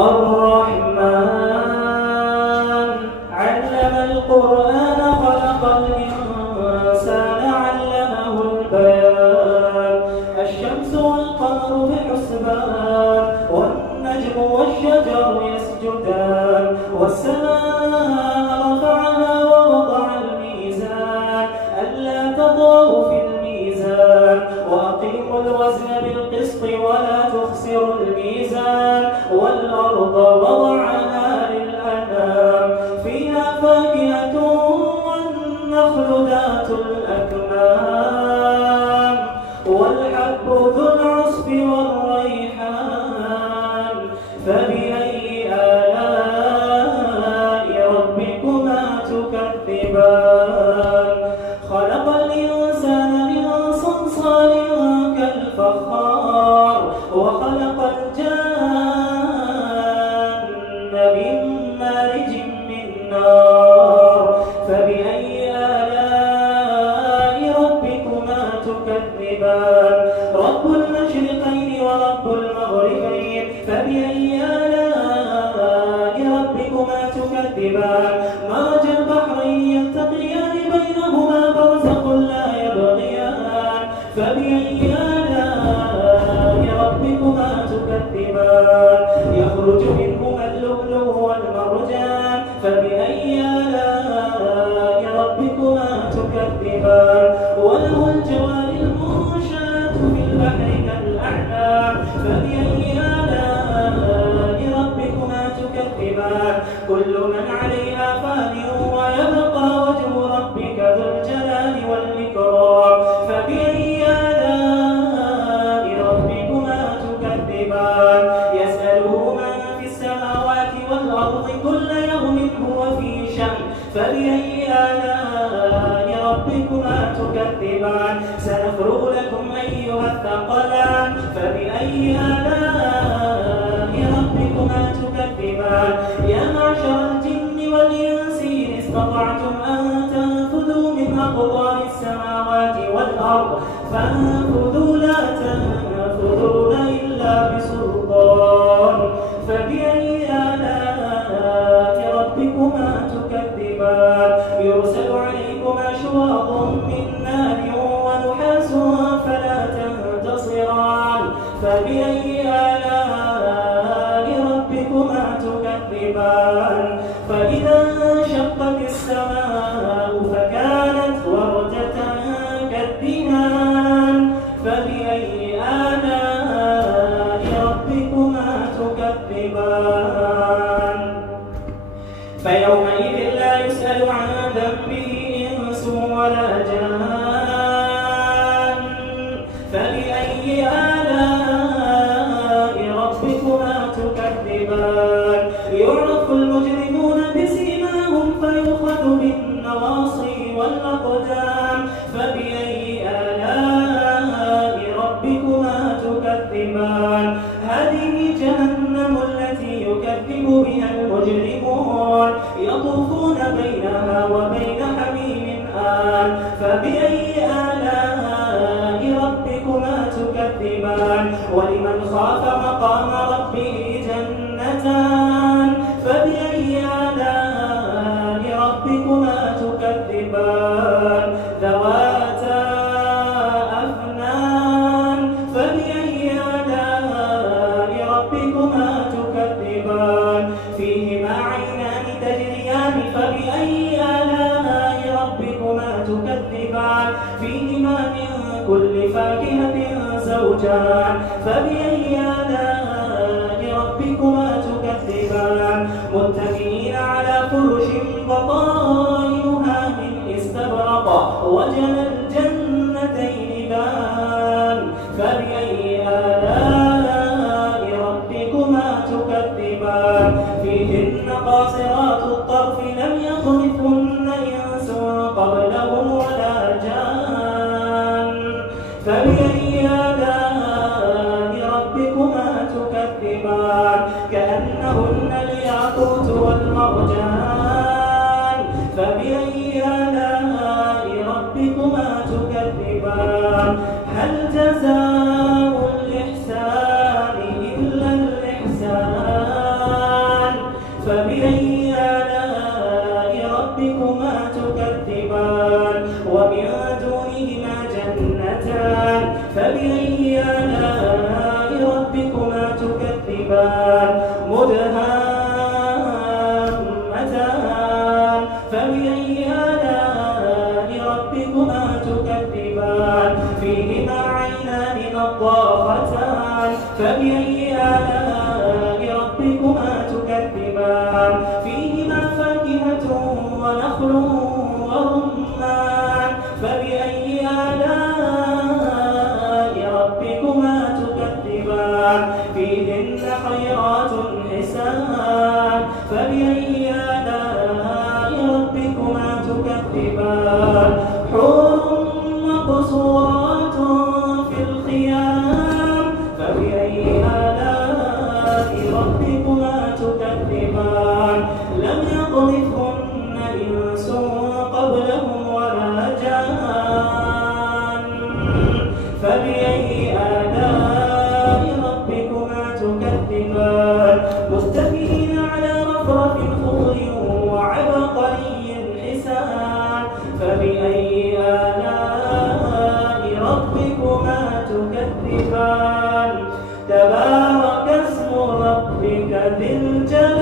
الرحمن علم القرآن خلق الإنسان علمه البيان الشمس والقمر بحسبان والنجم والشجر يسجدان والسماء رفعها ووضع الميزان ألا تطغوا في الميزان وأقيموا الوزن بالقسط ولا تخسروا الميزان والأرض وضعها للأنام فيها فاكهة والنخل ذات الأكمام والحب ذو العصف والريحان فبأي آلاء ربكما تكذبان خلق الإنسان من صلصال كالفخار وخلق الجان من مارج من نار فبأي آلاء ربكما تكذبان رب المشرقين ورب المغربين فبأي آلاء ربكما تكذبان مرج البحرين يلتقيان بينهما برزخ لا يبغيان فبأي آلاء ربكما تكذبان يخرج منهما اللؤلؤ والمرجان فبأي آلاء ربكما تكذبان وله الجوار المنشآت في البحر كالأعلام فبأي آلاء ربكما تكذبان كل من عليها فان ويبقى وجه ربك ذو الجلال والإكرام فبأي آلاء ربكما تكذبان يسأله من في السماوات والأرض كل يوم هو في شأن فبأي آلاء ربكما تكذبان سنفرغ لكم أيها الثقلان فبأي آلاء ربكما تكذبان يا معشر الجن والإنس إن استطعتم أن تنفذوا من أقطار السماوات والأرض فانفذوا لا تنفذون إلا بسلطان فبأي آلاء ربكما تكذبان يرسل عليكما شواظ من نار ونحاس فلا تنتصران فبأي آلاء ربكما تكذبان فإذا انشقت السماء فكانت وردة كالدهان فبأي آلاء ربكما تكذبان فيومئذ لا يسأل عن ذنبه إنس ولا جان فبأي آلاء ربكما تكذبان يعرف المجرمون بسيماهم فيؤخذ بالنواصي والأقدام فبأي آلاء ربكما تكذبان هذه جهنم التي يكذب بها المجرمون يطوفون بينها وبين حميم آن فبأي آلاء ربكما تكذبان ولمن خاف مقام ربه جنتان فبأي آلاء ربكما تكذبان ذواتا أفنان فبأي آلاء ربكما تكذبان فيهما عينان تجريان فبأي آلاء ربكما تكذبان فيهما من كل فاكهة زوجان فبأي آلاء ربكما تكذبان متكئين على فرش بطائنها من استبرق وجنى الجنتين دان فبأي آلاء ربكما تكذبان فيهن قاصرات الطرف لم يطمثهن إنس قبلهم ولا جان فبأي آلاء ربكما تكذبان كأنهن الياقوت والمرجان فبأي آلاء ربكما تكذبان هل جزاء الإحسان إلا الإحسان فبأي آلاء ربكما تكذبان ومن دونهما جنتان فبأي آلاء ربكما تكذبان مدهامتان فبأي آلاء ربكما تكذبان فيهما عينان نضاختان فبأي آلاء ربكما تكذبان فيهما فاكهة ونخل ورمان فبأي آلاء ربكما تكذبان فيهن خيرات حسان فبأي آلاء ربكما تكذبان حور مقصورات في الخيام فبأي آلاء ربكما تكذبان لم يطمثهن إنس قبلهم ولا جان فبأي آلاء ربكما تكذبان متكئين على رفرف خضر وعبقري حسان فبأي آلاء ربكما تكذبان تبارك اسم ربك ذي الجلال